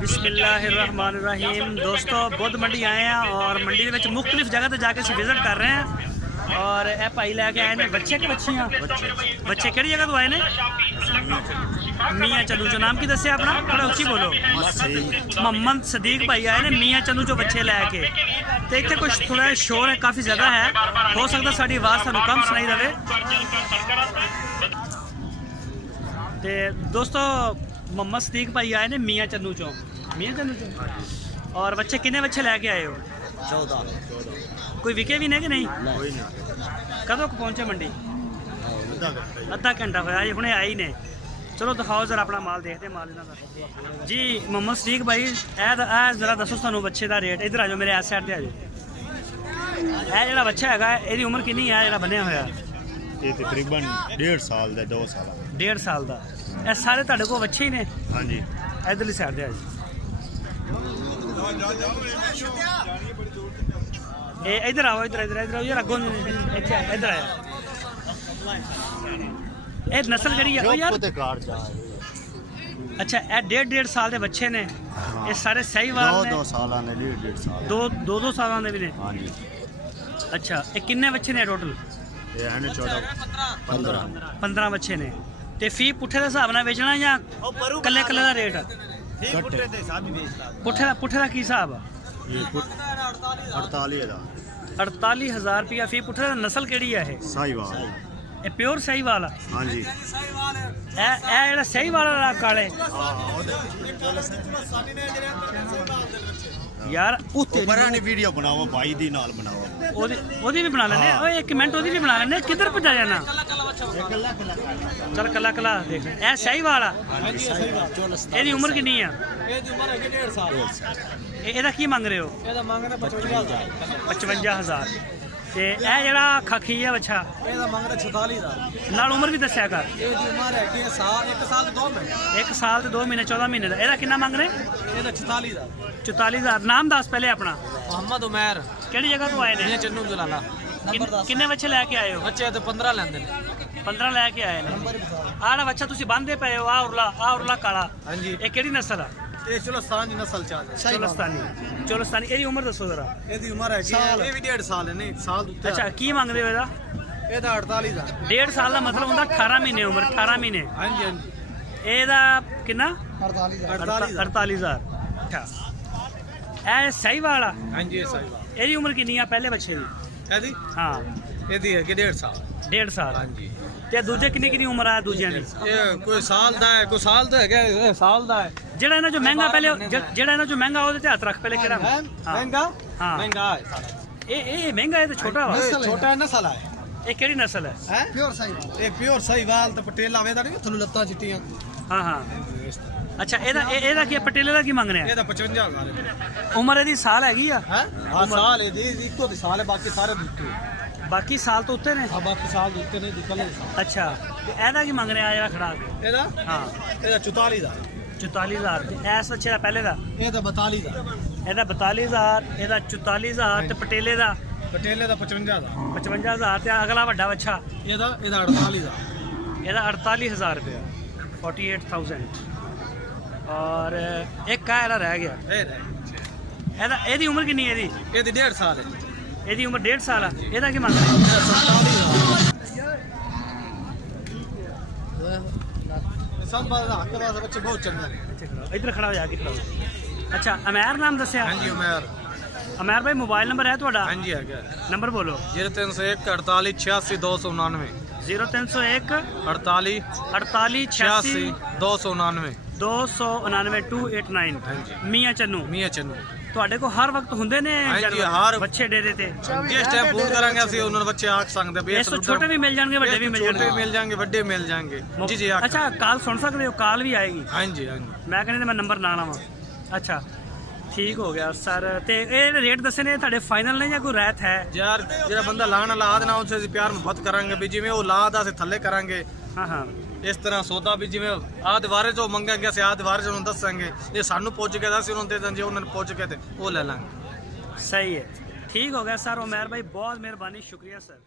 बिस्मिल्लाहिर्रहमानिर्रहीम। दोस्तों बुद्ध मंडी आए हैं और मंडी में मुख्तलिफ जगह पर जाके विजिट कर रहे हैं और यह भाई लैके आए ने बच्चे के बच्चियाँ बच्चे कि जगह तो आए ने मियाँ चंदू जो नाम की दसिया अपना थोड़ा उची बोलो। मोहम्मद सदीक भाई आए ने मियाँ चंदू जो बच्चे लैके तो इतने कुछ थोड़ा शोर है काफ़ी ज़्यादा है, हो सकता साड़ी आवाज़ थानू कम सुनाई रहे। तो दोस्तों मोहम्मद सदीक भाई आए ने मियाँ चंदू चो और बच्चे कितने बच्चे लैके आए हो? 14। कोई विके भी नहीं कि नहीं? कदों पहुंचे मंडी? अद्धा घंटा होया जी, हुणे आई ने। चलो दिखाओ जरा अपना माल देखते माल इन्हां दा जी। मोहम्मद सदीक भाई जरा दसो सानू बच्चे का रेट। इधर आ जाओ मेरे इस साइड पे आ जाओ। यह जो बच्चा है इसकी उम्र कितनी है जो बनया होया? ये तकरीबन 1.5 साल का 2 साल 1.5 साल का। ये सारे तुहाडे कोल बच्चे ही ने? हाँ जी। इधरली साइड पे आ जाओ। इधर आओ इधर इधर इधर यार अगों इधर आया। ये नस्ल कड़ी है यार? अच्छा ये 1.5 साल के बच्चे ने। ये सारे सही वाल ने? 2 साल ने 1.5 साल 2 साल के भी ने। हाँ जी। अच्छा ये कितने बच्चे ने टोटल? ये है 14 15 बच्चे ने। ते फी पुट्ठे के हिसाब नाल बेचना या कल्ले कल्ले का रेट? पुट्ठे का की हिसाब? ये 48,000 48,000 रुपया फी पुट्ठे का। नस्ल केड़ी है ये? साहिवाल। ये प्योर सही वाला? हाँ जी। ए सही वाला काले यार पुरानी वीडियो बनाओ भाई दी नाल बनाओ। ओदी भी बना लेने। ओए एक मिनट ओदी भी बना लेने। किधर पहुंचा जाना? चल कला कला देख। ए सही वाला? एदी उम्र कितनी है? एदी उम्र है 1.5 साल। एदा की मांग रहे हो? एदा मांग रहे 55,000। 55,000। ते ए जेड़ा खाकी है बच्चा एदा मांग रहे 46,000। नाल उम्र भी दस्या कर। एदी उम्र है कि 1 साल 2 महीने। 1 साल ते 2 महीने 14 महीने दा। एदा कितना मांग रहे? एदा 44,000। 44,000। नाम दस पहले अपना। मोहम्मद उमैर। केड़ी जगह तो आए ने? मियां चन्नू जलाला। किन्ने बच्चे लेके आए हो? बच्चे तो 15 लेंदे ने। 15 लेके आए ने। आड़ा बच्चा तुसी बांधे पे हो? आ उरला काला। हां जी। ये केड़ी नस्ल है? ये चोलस्तानी नस्ल चा है। चोलस्तानी। एदी उम्र दसो जरा। एदी उम्र है कि ये भी 1.5 साल है नहीं साल उत्ते। अच्छा की मांगदे हो एदा? एदा 48,000। 1.5 साल का मतलब हुंदा 18 महीने उम्र। 18 महीने। हां जी हां जी। एदा कितना? 48,000। अच्छा ए सही वाला? हां जी सही बात। एदी उम्र कितनी है पहले बच्चे दी? एदी हाँ एदी है कि 1.5 साल। 1.5 साल। हां जी। ते दूजे कितनी उम्र है दूजियां दी? ये कोई साल दा है कोई साल दा है क्या साल दा है। जेड़ा इना जो महंगा पहले जेड़ा इना जो महंगा ओदे ते हाथ रख पहले केड़ा? महंगा? हाँ महंगा है। ए महंगा है तो छोटा वा। छोटा है नस्ल है। ये केड़ी नस्ल है? प्योर सहीवाल। ये प्योर सहीवाल ते पटेल आवेदा नहीं थल्लू लत्तां चिट्टियां। हाँ हाँ। अच्छा एदा की पटेले दा की मंग रहे हैं? ਇਹਦਾ 55,000 ਹੈ। उम्र एदी साल हैगी आ? ਹਾਂ ਸਾਲ ਇਹਦੀ ਇੱਕੋ ਦੀ ਸਾਲ ਹੈ ਬਾਕੀ ਸਾਰੇ ਦਿੱਤੇ। बाकी साल तो उत्ते ने? ਆ ਬਾਕੀ ਸਾਲ ਦਿੱਤੇ ਨੇ ਦਿੱਕਲੇ। अच्छा ते एदा की मंग रहे हैं जेड़ा खड़ा? ਇਹਦਾ हाँ ਇਹਦਾ 44,000। 44,000। ऐस बच्चे दा पहले दा? ਇਹਦਾ 42,000। एदा 42,000 एदा 44,000 ते पटेले दा ਪਟੇਲੇ ਦਾ 55,000। 55,000 ਤੇ अगला ਵੱਡਾ ਬੱਚਾ ਇਹਦਾ 48,000। ਇਹਦਾ 48,000 रुपया 48,000। और एक का ਇਹਦਾ ਰਹਿ ਗਿਆ। ਇਹਦੀ ਉਮਰ ਕਿੰਨੀ ਹੈ? ਇਹਦੀ 1.5 ਸਾਲ ਹੈ। ਇਹਦੀ ਉਮਰ 1.5 ਸਾਲ ਆ। ਇਹਦਾ ਕੀ ਮੰਗ ਰਹੇ? 47,000। सब बात हक बात बच्चे बहुत चंगे हैं। इधर खड़ा हो जा के खड़ा हो। अच्छा अमैर नाम दसिया? हाँ जी उमैर। अमैर भाई मोबाइल नंबर है ਤੁਹਾਡਾ? हाँ जी है क्या नंबर बोलो। 0301 48 86 299। 0301 48 48 86 299। 299 ਮੀਆਂ ਚੰਨੂ। ਮੀਆਂ ਚੰਨੂ ਤੁਹਾਡੇ ਕੋਲ ਹਰ ਵਕਤ ਹੁੰਦੇ ਨੇ ਹਾਂਜੀ ਹਰ ਬੱਚੇ ਡੇਰੇ ਤੇ? ਜਿਸ ਟਾਈਮ ਫੋਨ ਕਰਾਂਗੇ ਅਸੀਂ ਉਹਨਾਂ ਨੂੰ ਬੱਚੇ ਆਖ ਸਕਦੇ ਵੀ ਇਸ ਤੋਂ ਛੋਟੇ ਵੀ ਮਿਲ ਜਾਣਗੇ ਵੱਡੇ ਵੀ ਮਿਲ ਛੋਟੇ ਜਾਣਗੇ? ਮਿਲ ਜਾਣਗੇ ਵੱਡੇ ਮਿਲ ਜਾਣਗੇ ਜੀ ਜੀ ਆਖ। ਅੱਛਾ ਕਾਲ ਸੁਣ ਸਕਦੇ ਹੋ? ਕਾਲ ਵੀ ਆਏਗੀ? ਹਾਂਜੀ ਹਾਂਜੀ। ਮੈਂ ਕਹਿੰਦਾ ਮੈਂ ਨੰਬਰ ਨਾ ਲਾਵਾਂ। ਅੱਛਾ ठीक हो गया सर। ते रेट दसे ने ਤੁਹਾਡੇ फाइनल ने या कोई रायत है? यार ਜਿਹੜਾ ਬੰਦਾ ਲਾਣ ਲਾ ਦੇਣਾ ਉਸੇ ਅਸੀਂ ਪਿਆਰ ਮੁਹੱਬਤ ਕਰਾਂਗੇ ਵੀ ਜਿਵੇਂ ਉਹ ਲਾ ਦਾ ਅਸੀਂ ਥੱਲੇ ਕਰਾਂਗੇ। हाँ हाँ ਇਸ ਤਰ੍ਹਾਂ ਸੌਦਾ ਵੀ ਜਿਵੇਂ ਆਹ ਦੀਵਾਰੇ ਤੋਂ ਮੰਗਾਂਗੇ ਅਸੀਂ ਆਹ ਦੀਵਾਰੇ ਤੋਂ ਉਹਨੂੰ ਦੱਸਾਂਗੇ ਜੇ ਸਾਨੂੰ ਪੁੱਛ ਕੇ ਦੱਸ ਉਹਨਾਂ ਦੇ ਜੇ ਉਹਨਾਂ ਨੂੰ ਪੁੱਛ ਕੇ ਤੇ ਉਹ ਲੈ ਲਾਂਗੇ। सही है। ठीक हो गया सर। उमैर भाई बहुत मेहरबानी शुक्रिया सर।